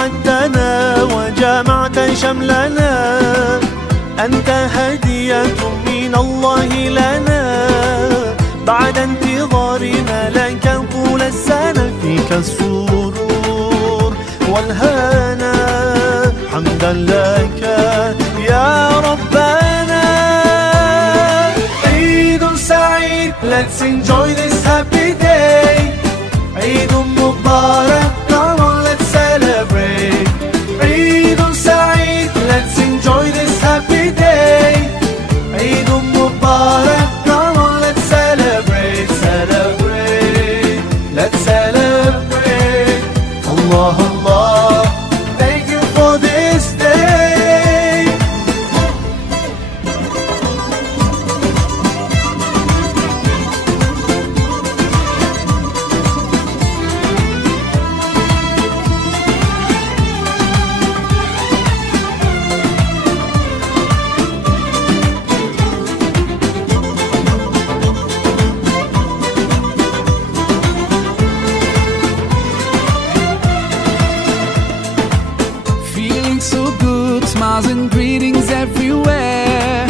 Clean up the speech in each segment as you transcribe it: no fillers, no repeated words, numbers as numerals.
وعدتنا وجمعت شملنا، أنت هدية من الله لنا، بعد انتظارنا لك طول السنة، فيك السرور والهنا، حمدا لك يا ربنا. عيد سعيد, let's enjoy this happy day. عيد مبارك, come on let's celebrate. عيد سعيد, let's enjoy this happy day. عيد مبارك, come on let's celebrate, celebrate, let's celebrate. Allah Allah, thank you for this day. So good, smiles and greetings everywhere.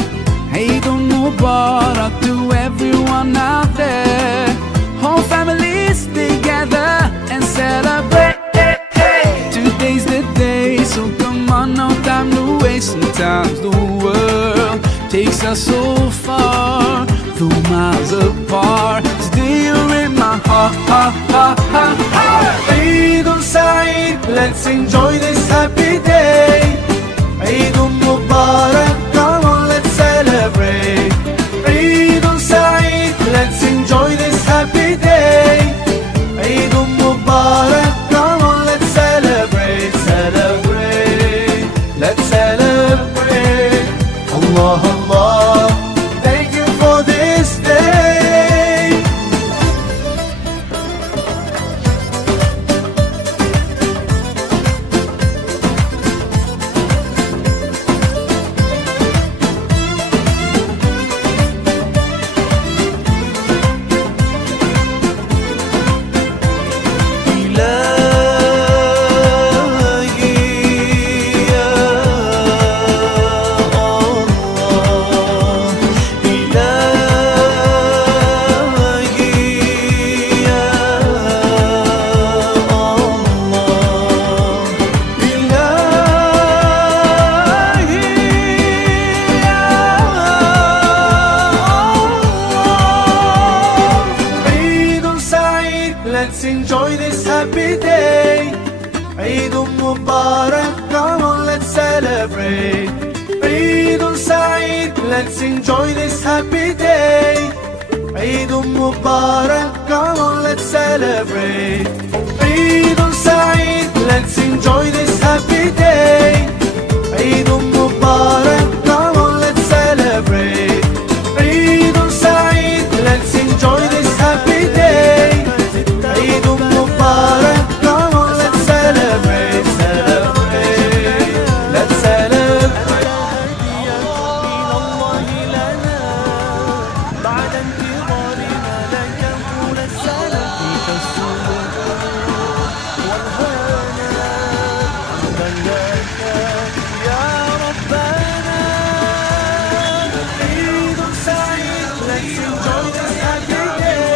Eid Mubarak to everyone out there. Whole families together and celebrate. Today's the day, so come on, no time to waste. Sometimes the world takes us so far, though miles apart. Today you're in my heart, heart, heart, heart, heart. Eid Saeed, let's enjoy this happy day. Eid Mubarak, come on let's celebrate. Eid Saeed, let's enjoy this happy day. Eid Mubarak, come on let's celebrate, celebrate, let's celebrate. Allah Allah, thank you for this day. Let's enjoy this happy day. Eid Mubarak, come on let's celebrate. Eid Saeed, let's enjoy this happy day. Eid Mubarak, come on let's celebrate. Eid Saeed, let's enjoy this happy day. Eid Mubarak, come on let's celebrate. Eid Saeed, let's enjoy this happy day. Eid Mubarak, come on let's celebrate, celebrate, let's celebrate. هدية من الله لنا، بعد انتظارنا لك طول السنة، فيك السرور والهنا، حمدا لك يا ربنا. عيد سعيد, let's enjoy this happy day.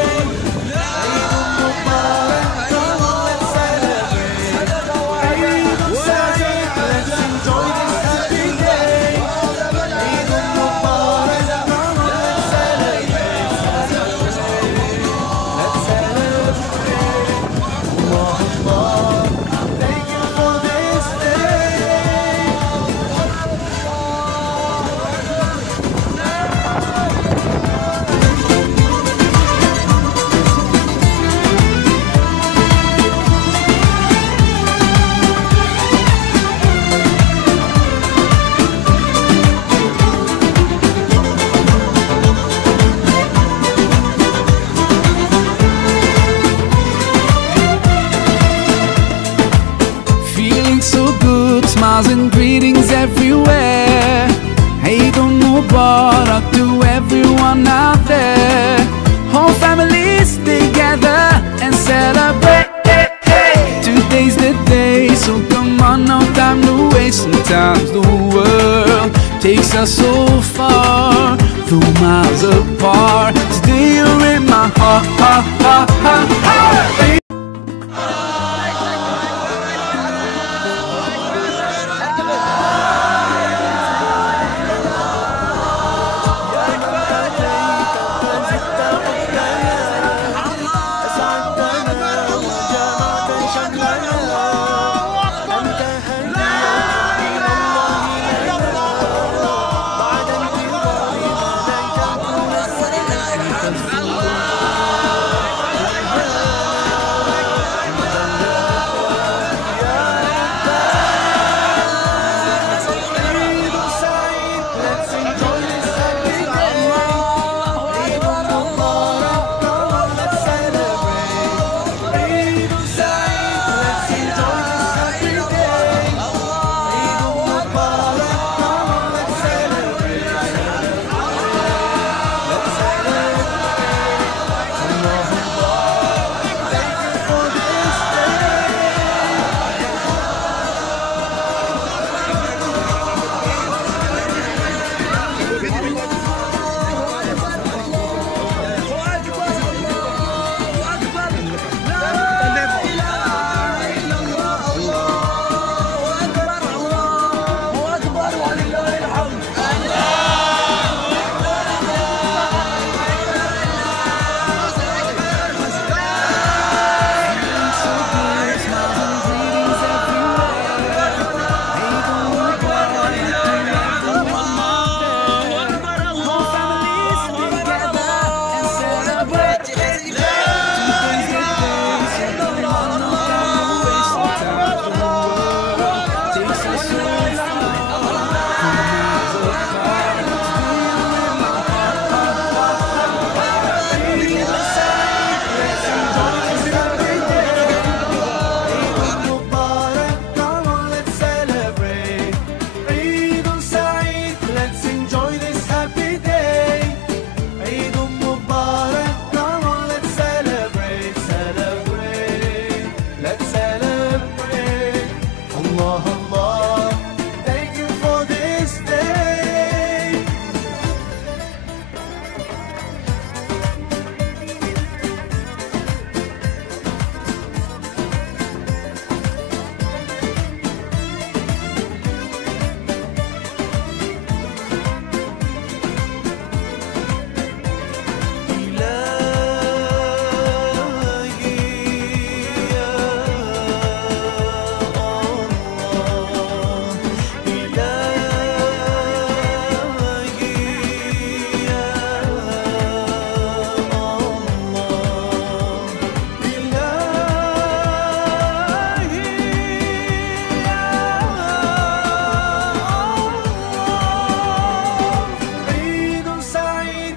Smiles and greetings everywhere. Eid Mubarak to everyone out there. Whole families together and celebrate. Today's the day, so come on. takes us so far, though miles apart. Today you're in my heart, heart, heart, heart, heart.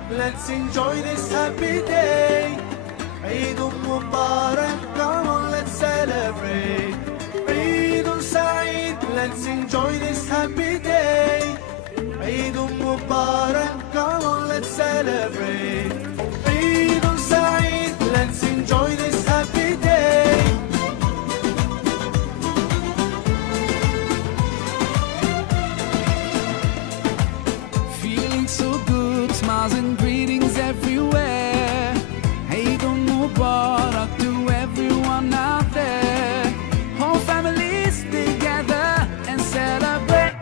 Let's enjoy this happy day. Eid Mubarak, come on, let's celebrate. Eid Saeed, let's enjoy this happy day. Eid Mubarak, come on, let's celebrate. Eid Saeed, let's enjoy this happy day. Feeling so good, smiles and greetings everywhere. Eid Mubarak to everyone out there. Whole families together and celebrate.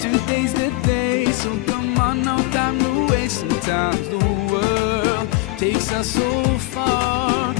Today's the day, so come on, no time to waste. Sometimes the world takes us so far,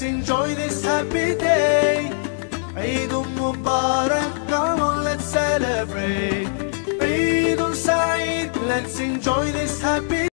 let's enjoy this happy day. Eid Mubarak, come on, let's celebrate. Eid Saeed, let's enjoy this happy day.